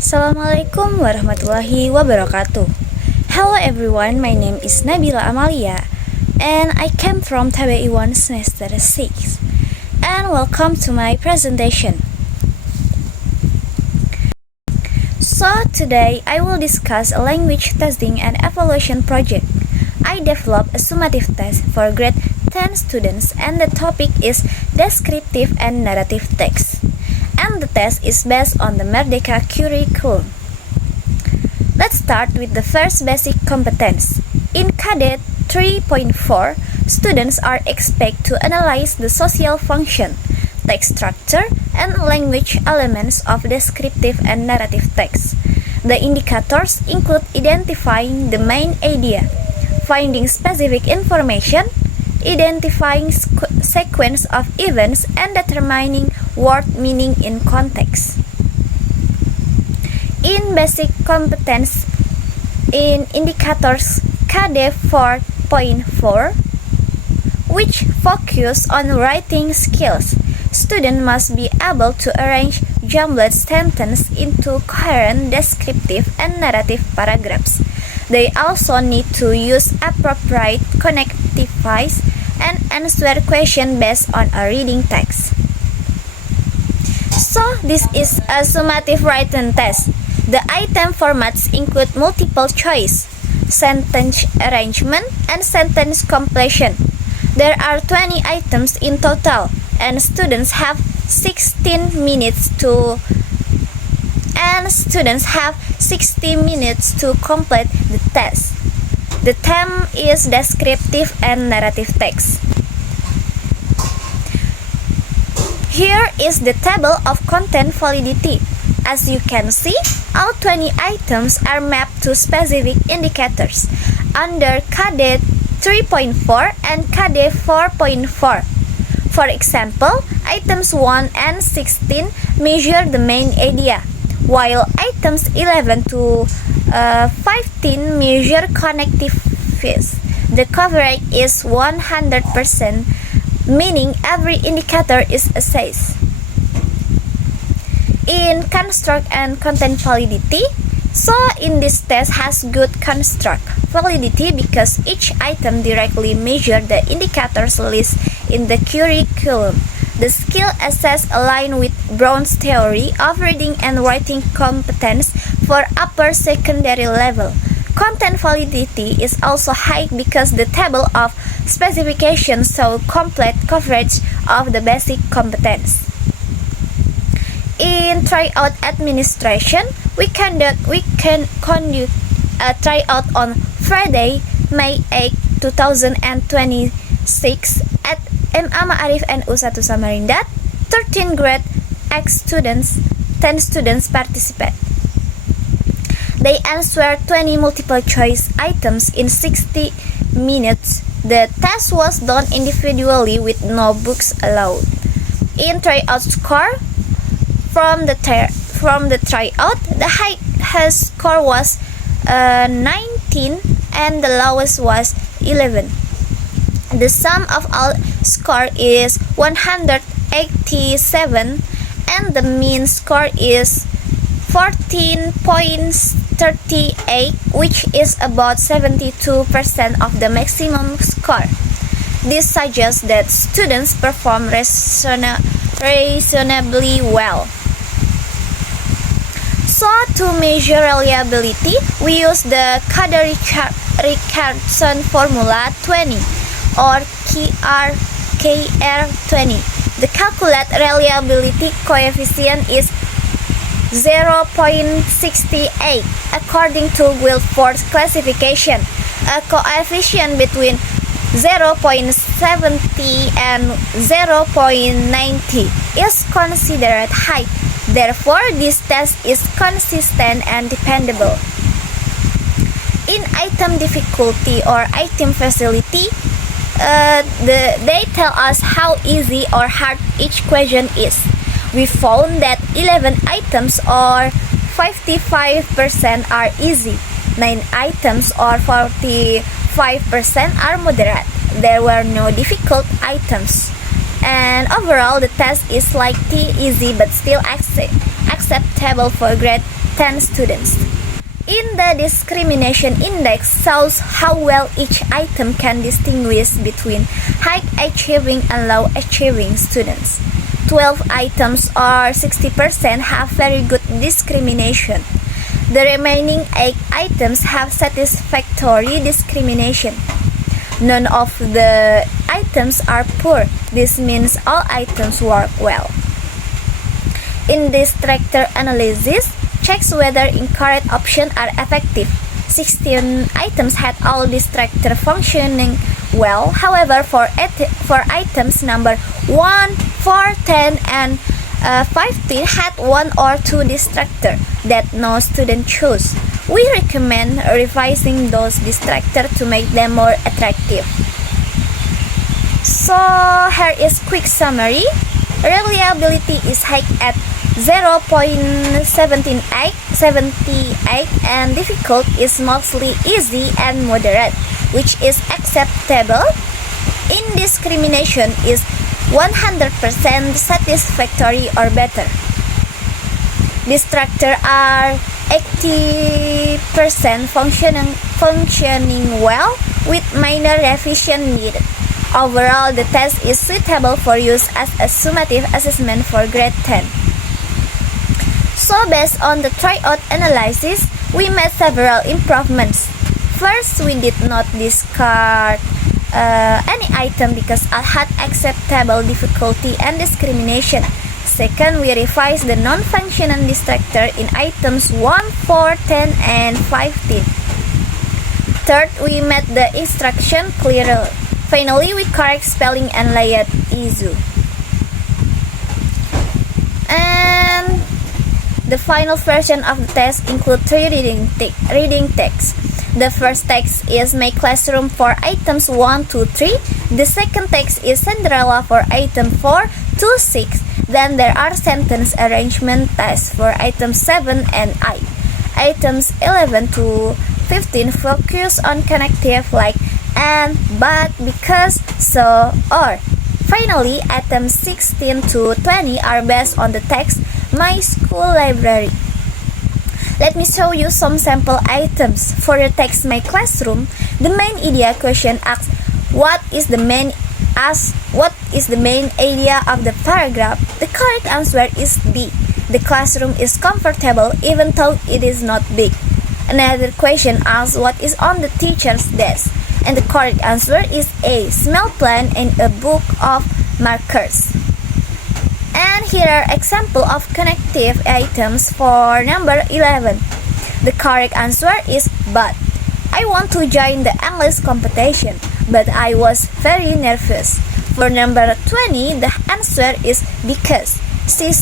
Assalamualaikum warahmatullahi wabarakatuh. Hello everyone, my name is Nabila Amalia and I came from TBI 1 semester 6 and welcome to my presentation. So today I will discuss a language testing and evaluation project. I developed a summative test for grade 10 students and the topic is descriptive and narrative text. And the test is based on the Merdeka curriculum. Let's start with the first basic competence. In Cadet 3.4, students are expected to analyze the social function, text structure, and language elements of descriptive and narrative text. The indicators include identifying the main idea, finding specific information, identifying sequence of events, and determining word meaning in context. In basic competence in indicators KD 4.4, which focus on writing skills, students must be able to arrange jumbled sentences into coherent descriptive and narrative paragraphs. They also need to use appropriate connectivities and answer questions based on a reading text. So this is a summative written test. The item formats include multiple choice, sentence arrangement, and sentence completion. There are 20 items in total, and students have 16 minutes to complete the test. The theme is descriptive and narrative text. Here is the table of content validity. As you can see, all 20 items are mapped to specific indicators under KD 3.4 and KD 4.4. For example, items 1 and 16 measure the main idea, while items 11 to 15 measure connective phase. The coverage is 100%, meaning every indicator is assessed. In construct and content validity, so in this test has good construct validity because each item directly measures the indicators list in the curriculum. The skill assess align with Brown's theory of reading and writing competence for upper secondary level. Content validity is also high because the table of specifications show complete coverage of the basic competence. In tryout administration, we conduct a tryout on Friday, May 8, 2026 at MA Ma'arif NU1 Samarinda. 13 grade X students, 10 students participate. They answer 20 multiple choice items in 60 minutes. The test was done individually with no books allowed. In tryout score, from the tryout, the highest score was 19 and the lowest was 11. The sum of all score is 187 and the mean score is 14.38, which is about 72% of the maximum score. This suggests that students perform reasonably well. So to measure reliability, we use the Kader-Richardson formula 20 or KR20. The calculated reliability coefficient is 0.68 according to Guilford's classification. A coefficient between 0.70 and 0.90 is considered high. Therefore, this test is consistent and dependable. In item difficulty or item facility, they tell us how easy or hard each question is. We found that 11 items or 55% are easy, 9 items or 45% are moderate. There were no difficult items. And overall, the test is slightly easy but still acceptable for grade 10 students. In the discrimination index shows how well each item can distinguish between high achieving and low achieving students. 12 items or 60% have very good discrimination. The remaining 8 items have satisfactory discrimination. None of the items are poor. This means all items work well. In distractor analysis, checks whether incorrect options are effective. 16 items had all distractor functioning well. However, for items number 1, 4, 10, and 15 had 1 or 2 distractor that no student chose. We recommend revising those distractors to make them more attractive. So here is quick summary. Reliability is high at 0.78 and difficult is mostly easy and moderate, which is acceptable. Indiscrimination is 100% satisfactory or better. Distractors are 80% functioning well with minor revision needed. Overall, the test is suitable for use as a summative assessment for grade 10. So based on the tryout analysis, we made several improvements. First, we did not discard any item because it had acceptable difficulty and discrimination. Second, we revised the non-functional distractor in items 1, 4, 10, and 15. Third, we made the instruction clearer. Finally, we correct spelling and layout issue. And the final version of the test includes 3 reading texts. The first text is My Classroom for items 1 to 3. The second text is Cinderella for item 4 to 6. Then there are sentence arrangement tests for items 7 and 8. Items 11 to 15 focus on connective like and, but, because, so, or. Finally, items 16 to 20 are based on the text My School Library. Let me show you some sample items. For the text My Classroom, the main idea question asks what is the main idea of the paragraph. The correct answer is B. The classroom is comfortable even though it is not big. Another question asks what is on the teacher's desk. And the correct answer is A. Small plant and a book of markers. And here are example of connective items for number 11. The correct answer is but. I want to join the English competition, but I was very nervous. For number 20, the answer is because. She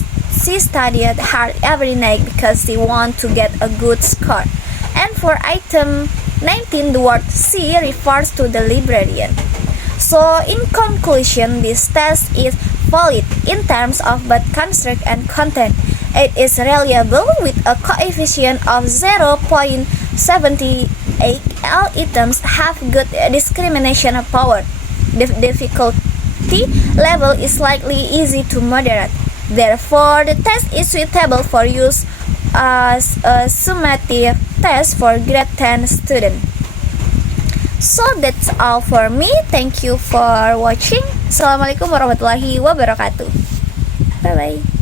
studied hard every night because she wanted to get a good score. And for item 19, the word she refers to the librarian. So in conclusion, this test is valid in terms of both construct and content. It is reliable with a coefficient of 0.78. All items have good discrimination power. The difficulty level is slightly easy to moderate. Therefore, the test is suitable for use as a summative test for grade 10 student. So that's all for me. Thank you for watching. Assalamualaikum warahmatullahi wabarakatuh. Bye bye.